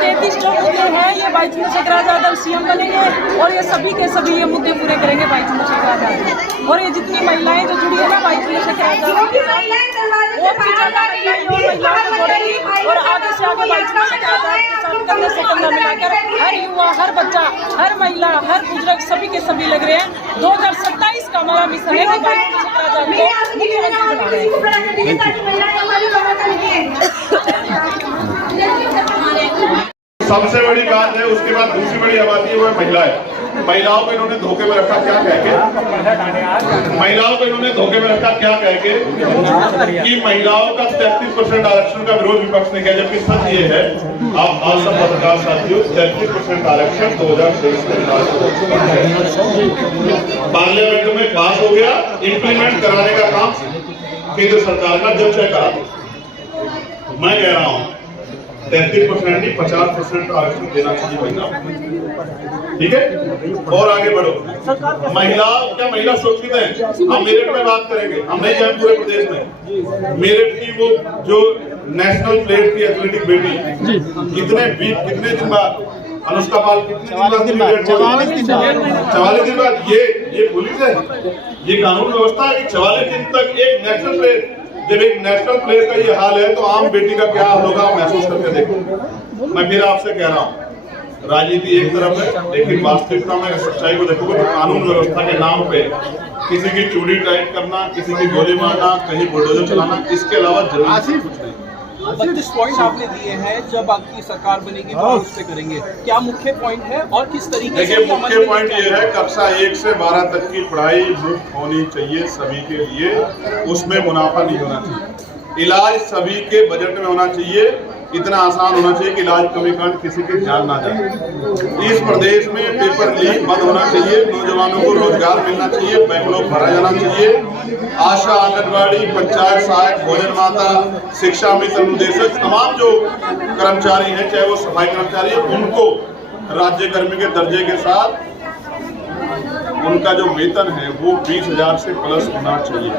33 जो मुद्दे हैं ये भाई चंद्रशेखर आजाद अब सीएम बनेंगे और ये सभी के सभी ये मुद्दे पूरे करेंगे भाई चंद्रशेखर आजाद। और ये जितनी महिलाएं जो जुड़ी है ना भाई चंद्रशेखर आजाद के साथ और भी ज्यादा महिलाओं को जोड़ेगी और आगे से आगे भाई चंद्रशेखर आजाद के साथ कंधे से कंधा मिलाकर हर युवा, हर बच्चा, हर महिला, हर बुजुर्ग सभी के सभी लग रहे हैं। 2027 का हमारा मिशन है कि भाई चंद्रशेखर आजाद को मुख्यमंत्री बना रहे हैं। सबसे बड़ी बात है, उसके बाद दूसरी बड़ी आबादी है वो है महिलाएं। महिलाओं को इन्होंने धोखे में रखा क्या कह के, महिलाओं को इन्होंने धोखे में रखा क्या कह के कि महिलाओं का 33% आरक्षण का विरोध विपक्ष ने किया, जबकि सच ये है, आप सब पत्रकार साथियों, 33% आरक्षण 2023 में पार्लियामेंट में पास हो गया। इंप्लीमेंट कराने का काम केंद्र सरकार का जब से करा। मैं कह रहा हूँ 33% नहीं 50% आरक्षण देना चाहिए महिलाओं, ठीक है। और आगे बढ़ो, महिला सुरक्षित है। हम मेरठ में बात करेंगे, हम नहीं जाए पूरे प्रदेश में। मेरठ की वो जो नेशनल प्लेयर की एथलेटिक बेटी कितने दिन बाद अनुष्का पाल कितने दिन बाद 44 दिन बाद ये पुलिस है, ये कानून व्यवस्था है कि 44 दिन तक एक नेशनल प्लेयर, जब एक नेशनल प्लेयर का ये हाल है तो आम बेटी का क्या हाल होगा, महसूस करके देखो। मैं फिर आपसे कह रहा हूँ, राजनीति एक तरफ है, लेकिन वास्तविकता में सच्चाई को देखोगे तो कानून व्यवस्था के नाम पे किसी की चूड़ी टाइट करना, किसी की गोली मारना, कहीं बुलडोजर चलाना, इसके अलावा जरूरी कुछ नहीं। 32 पॉइंट आपने दिए हैं, जब आपकी सरकार बनेगी तो उस पे करेंगे, क्या मुख्य पॉइंट है और किस तरीके से? देखिए, मुख्य पॉइंट ये है, कक्षा 1 से 12 तक की पढ़ाई मुफ्त होनी चाहिए सभी के लिए, उसमें मुनाफा नहीं होना चाहिए। इलाज सभी के बजट में होना चाहिए, इतना आसान होना चाहिए कि इलाज कमी कारण किसी की जान ना जाए। इस प्रदेश में पेपर लीक बंद होना चाहिए, नौजवानों को रोजगार मिलना चाहिए, बैंकलोग भरा जाना चाहिए। आशा, आंगनबाड़ी, पंचायत सहायक, भोजन माता, शिक्षा मित्र, अनुदेशक, तमाम जो कर्मचारी हैं, चाहे वो सफाई कर्मचारी है, उनको राज्य कर्मी के दर्जे के साथ उनका जो वेतन है वो 20,000 से प्लस होना चाहिए।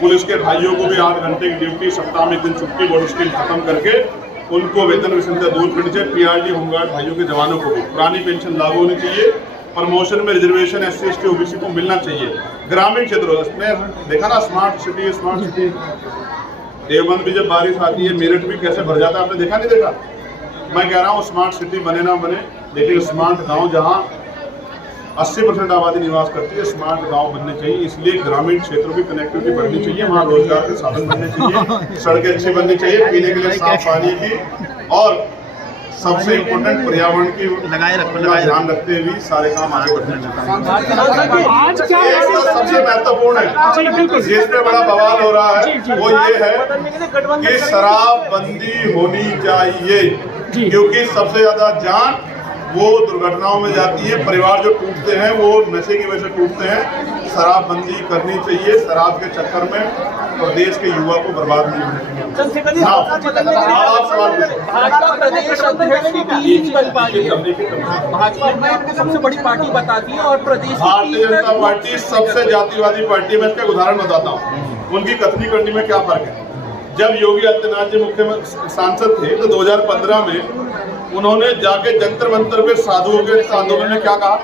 पुलिस के भाइयों को भी 8 घंटे की ड्यूटी, सप्ताह में 1 दिन छुट्टी, बोर्ड स्केल खत्म करके उनको वेतन विषमता दूर करनी चाहिए। पीआरडी होमगार्ड भाइयों के जवानों को भी पुरानी पेंशन लागू होनी चाहिए। प्रमोशन में रिजर्वेशन SC ST OBC को मिलना चाहिए। ग्रामीण क्षेत्रों में देखा ना, स्मार्ट सिटी देवबंद भी जब बारिश आती है, मेरठ भी कैसे भर जाता है, आपने देखा नहीं देखा? मैं कह रहा हूँ स्मार्ट सिटी बने ना बने, लेकिन स्मार्ट गाँव जहाँ 80% आबादी निवास करती है, स्मार्ट गांव बनने चाहिए। इसलिए ग्रामीण क्षेत्रों की कनेक्टिविटी बढ़नी चाहिए, वहाँ रोजगार के साधन बनने चाहिए, सड़कें अच्छी बननी चाहिए, पीने के लिए साफ पानी की, और सबसे इम्पोर्टेंट पर्यावरण की ध्यान रखते हुए सारे काम आगे बढ़ने चाहिए। सबसे महत्वपूर्ण है, जिसमें बड़ा बवाल हो रहा है, वो ये है कि शराबबंदी होनी चाहिए, क्योंकि सबसे ज्यादा जान वो दुर्घटनाओं में जाती है। परिवार जो टूटते हैं वो नशे की वजह से टूटते हैं। शराबबंदी करनी चाहिए, शराब के चक्कर में प्रदेश के युवा को बर्बाद नहीं होने चाहिए। आप सवाल भाजपा प्रदेश अध्यक्ष की टीम बन पा रही है, भाजपा सबसे बड़ी पार्टी बताती है और प्रदेश भारतीय जनता पार्टी सबसे जातिवादी पार्टी। मैं इसका उदाहरण बताता हूँ, उनकी कथनी करनी में क्या फर्क है। जब योगी आदित्यनाथ जी मुख्यमंत्री सांसद थे तो 2015 में उन्होंने जाके जंतर मंतर पे साधुओं के आंदोलन में क्या कहा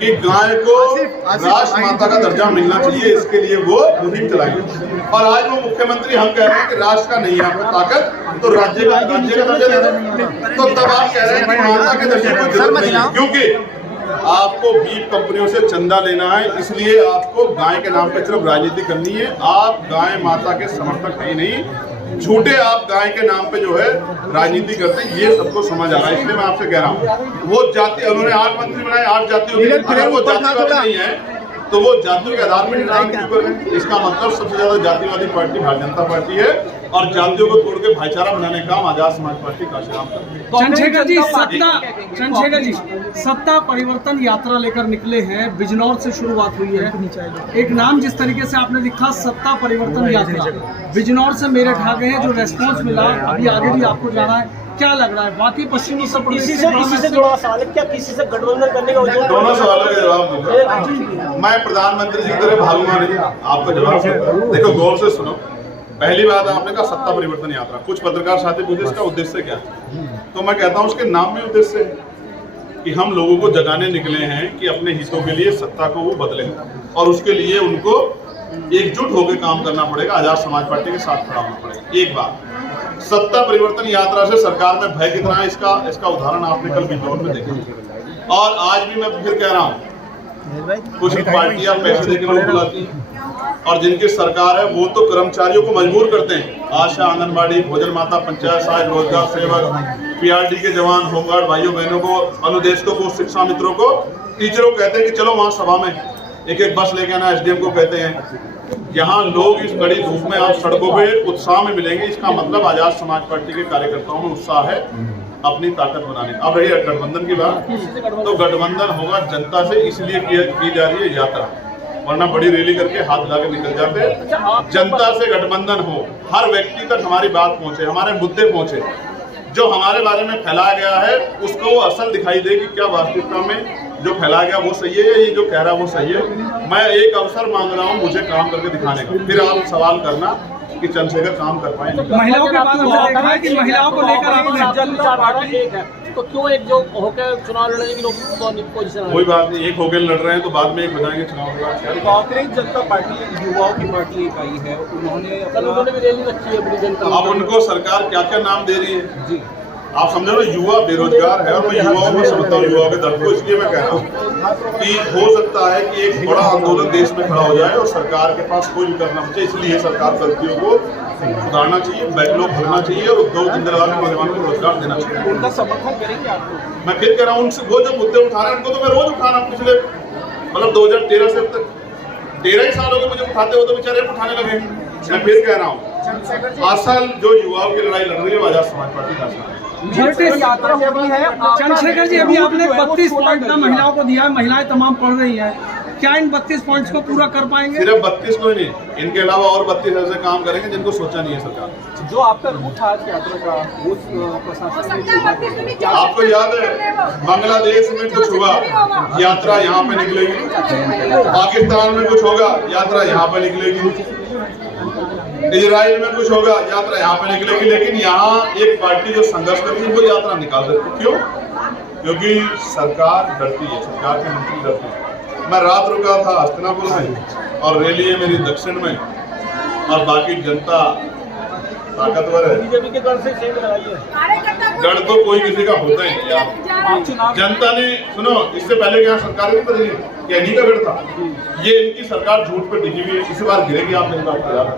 कि गाय को राष्ट्र माता का दर्जा मिलना चाहिए, इसके लिए वो मुहिम चलाएंगे। और आज वो मुख्यमंत्री हम कह रहे हैं कि राष्ट्र का नहीं है आपको ताकत, तो राज्य का दर्जा दे दो। तो तब आप कह रहे हैं कि माता के दर्जे को जरूरत नहीं है, क्योंकि आपको बीफ कंपनियों से चंदा लेना है, इसलिए आपको गाय के नाम पे सिर्फ राजनीति करनी है। आप गाय माता के समर्थक है नहीं, झूठे आप गाय के नाम पे जो है राजनीति करते हैं, ये सबको समझ आ रहा है। इसलिए मैं आपसे कह रहा हूँ, वो जाति उन्होंने 8 मंत्री बनाए, 8 जातियों, अगर वो जातिवादी नहीं है तो वो जातियों के आधार पर निर्णय क्यों कर रहे हैं? इसका मतलब सबसे ज्यादा जातिवादी पार्टी भारतीय जनता पार्टी है, और जातियों को तोड़ के भाईचारा बनाने का काम आजाद समाज पार्टी काशीराम करती है। चंद्रशेखर जी सत्ता परिवर्तन यात्रा लेकर निकले हैं, बिजनौर से शुरुआत हुई है। एक नाम जिस तरीके से आपने लिखा सत्ता परिवर्तन यात्रा, बिजनौर से मेरठ आ गए हैं, जो रेस्पॉन्स मिला, अभी आगे भी आपको जाना है, क्या लग रहा है? बाकी पश्चिम उत्तर प्रदेश किसी से जुड़ा सवाल है क्या? किसी से गठबंधन करने का? दोनों सवालों के जवाब दूंगा। मैं प्रधानमंत्री जी की तरह भागूंगा नहीं, आपको जवाब देखो, गौर से सुनो। पहली बात आपने कहा सत्ता परिवर्तन यात्रा, कुछ पत्रकार साथी पूछे इसका उद्देश्य क्या है, तो मैं कहता हूं उसके नाम में उद्देश्य है कि हम लोगों को जगाने निकले हैं कि अपने हितों के लिए सत्ता को वो बदलेंगे और उसके लिए उनको एकजुट होकर काम करना पड़ेगा, आजाद समाज पार्टी के साथ खड़ा होना पड़ेगा। एक बात, सत्ता परिवर्तन यात्रा से सरकार में भय कितना है इसका उदाहरण आपने कल बिजनौर में देखा। और आज भी मैं फिर कह रहा हूँ, कुछ पार्टियां पैसे देकर लोग बुलाती हैं और जिनकी सरकार है वो तो कर्मचारियों को मजबूर करते हैं। आशा, आंगनबाड़ी, भोजन माता, पंचायत सहायक, रोजगार सेवक, पीआरडी के जवान, होमगार्ड भाइयों बहनों को, अनुदेशकों को, शिक्षा मित्रों को, टीचरों को कहते हैं कि चलो वहाँ सभा में एक एक बस लेके आना। एसडीएम को कहते हैं। यहाँ लोग इस कड़ी धूप में आप सड़कों पे उत्साह में मिलेंगे। इसका मतलब आजाद समाज पार्टी के कार्यकर्ताओं में उत्साह है अपनी ताकत बनाने। अब रही गठबंधन की बात, तो गठबंधन होगा जनता से इसलिए की जा रही है यात्रा, वरना बड़ी रैली करके हाथ लगा के निकल जाते। जनता से गठबंधन हो, हर व्यक्ति तक हमारी बात पहुंचे, हमारे मुद्दे पहुंचे, जो हमारे बारे में फैलाया गया है उसको असल दिखाई दे कि क्या वास्तविकता में जो फैलाया गया वो सही है या ये जो कह रहा है वो सही है। मैं एक अवसर मांग रहा हूँ मुझे काम करके दिखाने का, फिर आप सवाल करना कि चंद्रशेखर काम कर पाएंगे। महिलाओं के बाद हमने देखा है कि महिलाओं को लेकर आपने एक है तो क्यों एक जो होकर चुनाव लड़ने की लोग पोजीशन, कोई बात नहीं, एक होकर लड़ रहे हैं तो बाद में एक हो जाएंगे चुनाव। कांग्रेस जनता पार्टी युवाओं की पार्टी एक आई है, उन्होंने भी रैली रखी है अपनी जनता। अब उनको सरकार क्या क्या नाम दे रही है जी, आप समझो ना, युवा बेरोजगार है और मैं युवाओं को समझता हूँ, युवाओं के दर्द को। इसलिए मैं कह रहा हूँ कि हो सकता है कि एक बड़ा आंदोलन देश में खड़ा हो जाए और सरकार के पास कोई विकल्प न बचे, इसलिए सरकार गलतियों को सुधारना चाहिए, बैकलॉग भरना चाहिए और उद्योग धंधे लगा के नौजवानों को रोजगार देना चाहिए। उनका समर्थन करेंगे आपको? मैं फिर कह रहा हूँ उनसे वो जो मुद्दे उठा रहे हैं उनको तो मैं रोज उठा रहा हूँ। पिछले मतलब 2013 से अब तक 13 ही साल हो गए मुझे उठाते हो, तो बेचारे उठाने लगे। मैं फिर कह रहा हूँ असल जो युवाओं की लड़ाई लड़ रही है आजाद समाज पार्टी का है। यात्रा हो रही है। चंद्रशेखर जी, अभी आपने 32 पॉइंट का महिलाओं को दिया है, महिलाएं तमाम पढ़ रही हैं, क्या इन 32 पॉइंट्स को पूरा कर पाएंगे? सिर्फ 32 को ही नहीं, इनके अलावा और 32 ऐसे काम करेंगे जिनको सोचा नहीं है सरकार। जो आपका रूट था आज यात्रा का, वो प्रशासन आपको याद है बांग्लादेश में कुछ हुआ, यात्रा यहाँ पे निकलेगी, पाकिस्तान में कुछ होगा, यात्रा यहाँ पे निकलेगी, इजराइल में कुछ होगा, यात्रा यहाँ पे निकलेगी। लेकिन यहाँ एक पार्टी जो संघर्ष करती है वो यात्रा निकाल सकती। क्यों? क्योंकि सरकार डरती है, सरकार के मंत्री डरते हैं। मैं रात रुका था हस्तिनापुर में और रैली है मेरी दक्षिण में और बाकी जनता ताकतवर है। बीजेपी के गढ़ से सेंध लगाई है। गढ़ तो कोई किसी का होता ही नहीं यार। जनता ने सुनो, इससे पहले क्या सरकार नहीं बदली, क्या इन्हीं का गढ़ था? ये इनकी सरकार झूठ पे टिकी हुई है, इस बार गिरेगी। आप नहीं बात कर आप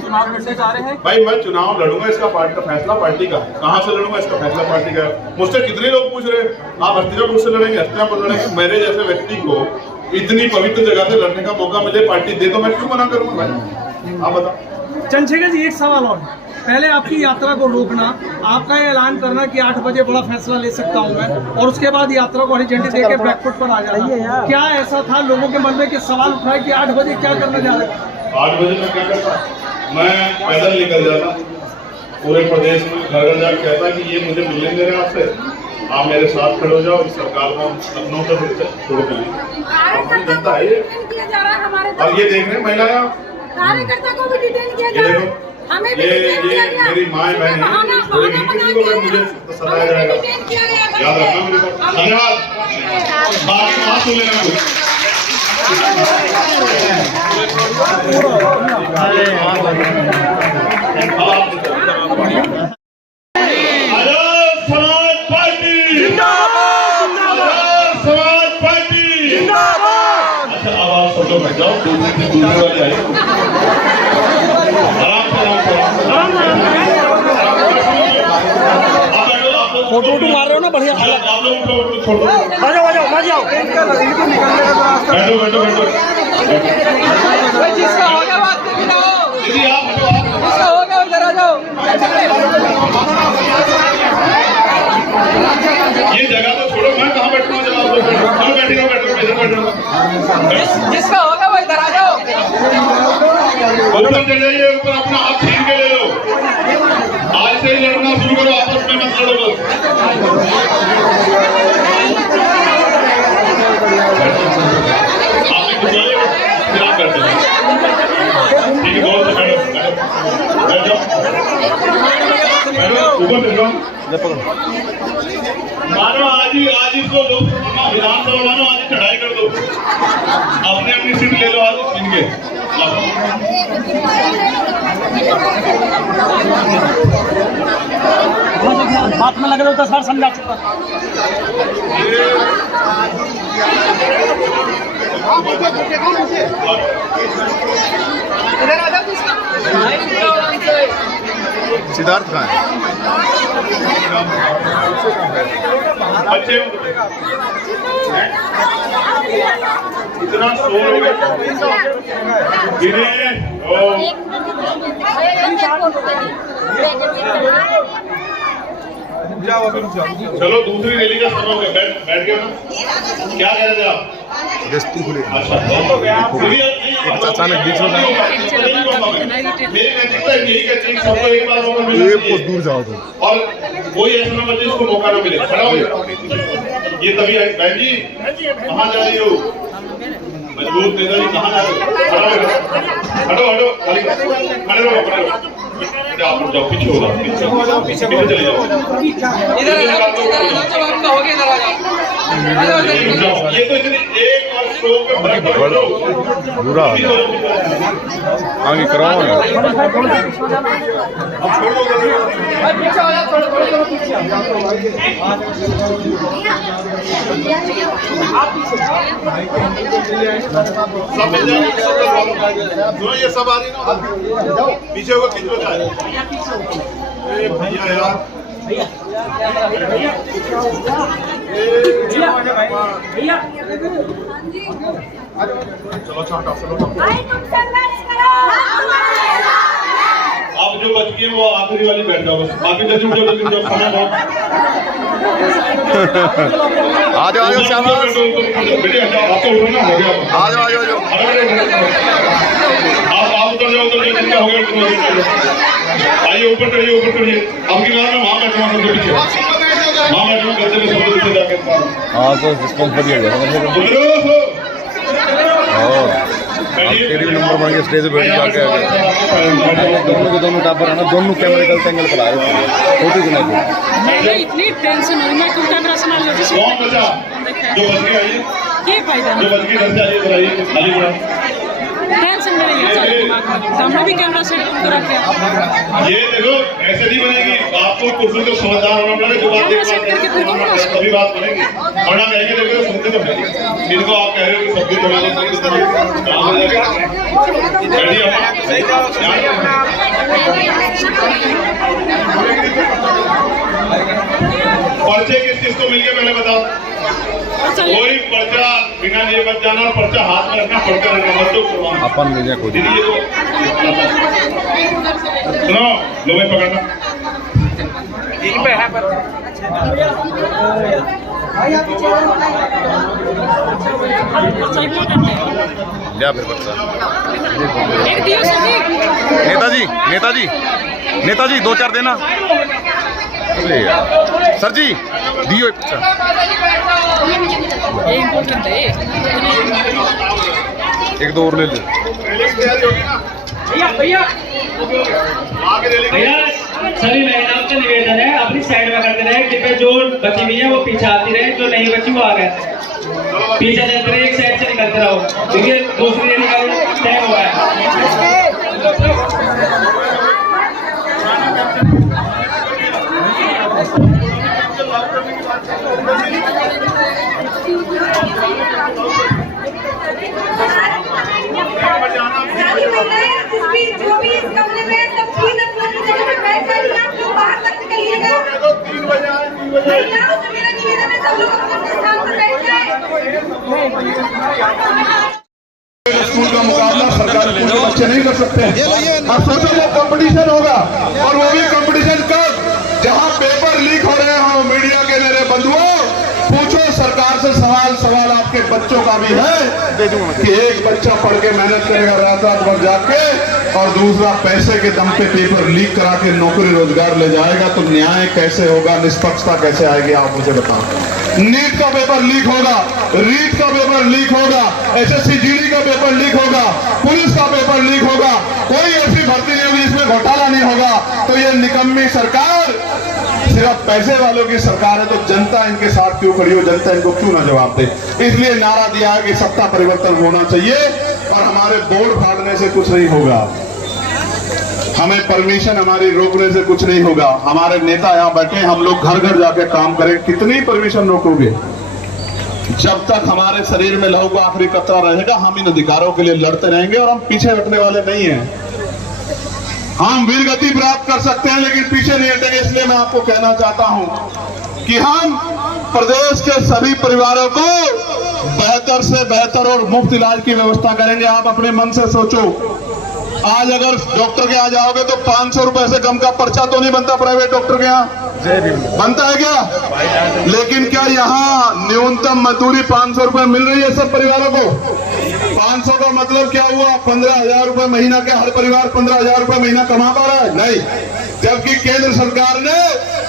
चुनाव लड़ने जा रहे हैं? भाई मैं चुनाव लड़ूंगा, इसका पार्टी का फैसला पार्टी का है। कहाँ से लड़ूंगा इसका फैसला पार्टी का है। मुझसे कितने लोग पूछ रहे हैं आप हस्तिनापुर से लड़ेंगे, हस्तिनापुर लड़ेंगे। मेरे जैसे व्यक्ति को इतनी पवित्र जगह से लड़ने का मौका मिले, पार्टी दे, तो मैं क्यों मना करूंगा भाई? आप बताओ। चंद्रशेखर जी, एक सवाल और, पहले आपकी यात्रा को रोकना, आपका ऐलान करना कि 8 बजे बड़ा फैसला ले सकता हूं मैं, और उसके बाद यात्रा को हरी झंडी देके बैकफुट पर आ जाना, क्या ऐसा था लोगों के मन में कि सवाल उठाए कि 8 बजे क्या करने जा रहे हैं? 8 बजे मैं क्या करता, मैं पैदल निकल जाता पूरे प्रदेश में, घर घर जाकर कहता कि ये मुझे मिलने दे रहे हैं आपसे, आप मेरे साथ खड़े हो जाओ, इस सरकार को लखनऊ तक छोड़ के लिए जनता है ये। और ये देख रहे हैं महिलाएं, कार्यकर्ता को भी डिटेन किया जा रहा है, हमें भी डिटेन किया गया। मेरी माँ बहन है, किसी को भी मुझे सताया जाएगा, याद रखना मेरे को। धन्यवाद। बाकी बात सुन लेना मुझे। समाज पार्टी जिंदाबाद, समाज पार्टी जिंदाबाद। अच्छा, अब आप सब लोग बैठ जाओ, दूसरे वाले आए फोटो मार रहे हो ना, बढ़िया। आप लोग छोड़ो, आ जाओ बैठो बैठो बैठो। जिसका होगा बात दीदी आप जिसका होगा उधर आ जाओ। ये जगह तो छोड़ो, मैं कहाँ बैठूंगा? जब आप लोग बैठो, इधर बैठो। जिसका होगा वो इधर आ जाओ। ऊपर चले जाइए, ऊपर अपना हाथ छीन के ले लो। आज से ही लड़ना शुरू करो, आपस में मत लड़ो बस। आपने कुछ फिर आप करते हैं, ठीक है, बहुत से बैठो। ऊपर चल जाओ। मानो आज इसको लोकसभा विधानसभा मानो आज चढ़ाई कर दो, अपने अपनी सीट ले लो आज इनके। बात में लगे तो सर समझा चुका। सिद्धार्थ कहाँ है? बच्चे इतना शोर हो गया। चलो दूसरी रैली का समय हो गया, बैठ गए ना। क्या कह रहे थे आप? गश्ती खुली। अच्छा अचानक बीच में मेरी नैतिकता यही कहती है कि सबको एक बार मौका मिलना चाहिए। दूर जाओ तुम। और कोई ऐसा ना बचे जिसको मौका ना मिले। खड़ा हो ये तभी है। बहन जी कहाँ जा रही हो? मजबूत नेता जी कहाँ जा रहे हो? खड़ा हो, हटो हटो, खाली खड़े रहो, खड़े रहो। आप जाओ, पीछे हो जाओ, पीछे चले जाओ। इधर ये तो इतनी एक और शो पे बुरा आगे कराओ ना। अब छोड़ दो। सब मिल जाएंगे, ये सब आ रही ना, पीछे होगा खींच लो जाए। भैया यार चलो चाटा चलो। अब जो बच गए वो आखिरी वाली बैठ जाओ, बस बाकी जल्दी समय बहुत। आ जाओ शाबाश। बेटे आपको उठना हो गया। आ जाओ आप उतर जाओ जिनका हो गया। आइए ऊपर चढ़िए, ऊपर चढ़िए। आपकी बार में वहाँ बैठना सबसे पीछे, वहाँ बैठना करते हुए सबसे पीछे जाके। हाँ तो रिस्पॉन्स बढ़िया हो तेरी भी नंबर बन के स्टेज पे बैठ जाके दोनों के दोनों टापर है ना, दोनों कैमरे गलत एंगल पर आए फोटो को नहीं। मैं इतनी टेंशन हुई, मैं क्यों कैमरा संभाल लेती हूँ। कौन बचा जो बच के आइए, ये फायदा जो बच के घर से आइए, आइए खाली पड़ा। टेंशन मेरे ये सारे दिमाग में। हमने भी कैमरा सेट कर रखे हैं। ये देखो ऐसे नहीं बनेगी, आपको कुर्सी को समझदार होना पड़ेगा। जो बात तभी बात बनेगी, वरना कहेंगे देखो सुनते तो नहीं। इनको आप कह रहे हो कि सब कुछ बना लो, पर्चे किस किस को मिल गए पहले बताओ। कोई पर्चा बिना लिए बच जाना, पर्चा हाथ में रखना, पर्चा रखना बच्चों को अपन भेजा खुद। दीदी ये तो सुनो, लो भाई पकड़ना यहीं पे है पर। लिया फिर पर्चा। एक दियो सभी। नेताजी 2-4 देना। अरे यार सर जी दियो एक पर्चा। ये इम्पोर्टेंट है। एक दो और ले लो। भैया सभी महिलाओं का निवेदन है अपनी साइड में करते रहे। कृपया जो बची हुई है वो पीछे आती रहे, जो नहीं बची वो आगे पीछे चलते रहे, एक साइड से निकलते रहो क्योंकि दूसरी रैली का टाइम हुआ है। जो भी इस कमरे में सब चीज अपनी जगह पे बैठ जाएगी, आप लोग बाहर तक निकलिएगा। महिलाओं से मेरा निवेदन है सब लोग अपने स्थान पर बैठ जाए। स्कूल का मुकाबला सरकारी स्कूल के बच्चे नहीं कर सकते हैं। अब सोचो वो कंपटीशन होगा, और वो भी कंपटीशन कब, जहां पेपर लीक हो रहे हो। मीडिया के मेरे बंधुओं, पूछो सरकार से सवाल आपके बच्चों का भी है कि एक बच्चा पढ़ के मेहनत करेगा रात भर जाके, और दूसरा पैसे के दम पे पेपर लीक करा के नौकरी रोजगार ले जाएगा, तो न्याय कैसे होगा, निष्पक्षता कैसे आएगी, आप मुझे बताओ। नीट का पेपर लीक होगा, रीट का पेपर लीक होगा, SSC GD का पेपर लीक होगा, पुलिस का पेपर लीक होगा, कोई ऐसी भर्ती नहीं होगी जिसमें घोटाला नहीं होगा। तो ये निकम्मी सरकार सिर्फ पैसे वालों की सरकार है, तो जनता इनके साथ क्यों खड़ी हो, जनता इनको क्यों ना जवाब दे। इसलिए नारा दिया है कि सत्ता परिवर्तन होना चाहिए और हमारे बोर्ड फाड़ने से कुछ नहीं होगा, हमें परमिशन हमारी रोकने से कुछ नहीं होगा। हमारे नेता यहाँ बैठे, हम लोग घर घर जाके काम करें, कितनी परमिशन रोकोगे? जब तक हमारे शरीर में लहू का आखिरी कतरा रहेगा हम इन अधिकारों के लिए लड़ते रहेंगे और हम पीछे हटने वाले नहीं हैं। हम वीर गति प्राप्त कर सकते हैं लेकिन पीछे नहीं हटेंगे। इसलिए मैं आपको कहना चाहता हूं कि हम प्रदेश के सभी परिवारों को बेहतर से बेहतर और मुफ्त इलाज की व्यवस्था करेंगे। आप अपने मन से सोचो, आज अगर डॉक्टर के यहाँ जाओगे तो 500 रुपए से कम का पर्चा तो नहीं बनता प्राइवेट डॉक्टर के यहाँ, बनता है क्या? लेकिन क्या यहाँ न्यूनतम मजदूरी 500 रुपए मिल रही है सब परिवारों को? 500 का मतलब क्या हुआ? 15,000 रुपए महीना के हर परिवार 15,000 रुपए महीना कमा पा रहा है? नहीं। जबकि केंद्र सरकार ने,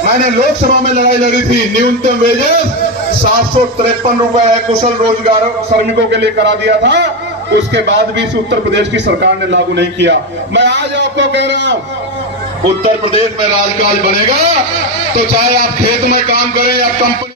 मैंने लोकसभा में लड़ाई लड़ी थी, न्यूनतम वेजेस 753 रुपए कुशल रोजगार श्रमिकों के लिए करा दिया था, उसके बाद भी इस उत्तर प्रदेश की सरकार ने लागू नहीं किया। मैं आज आपको कह रहा हूं, उत्तर प्रदेश में राजकाज बनेगा तो चाहे आप खेत में काम करें या कंपनी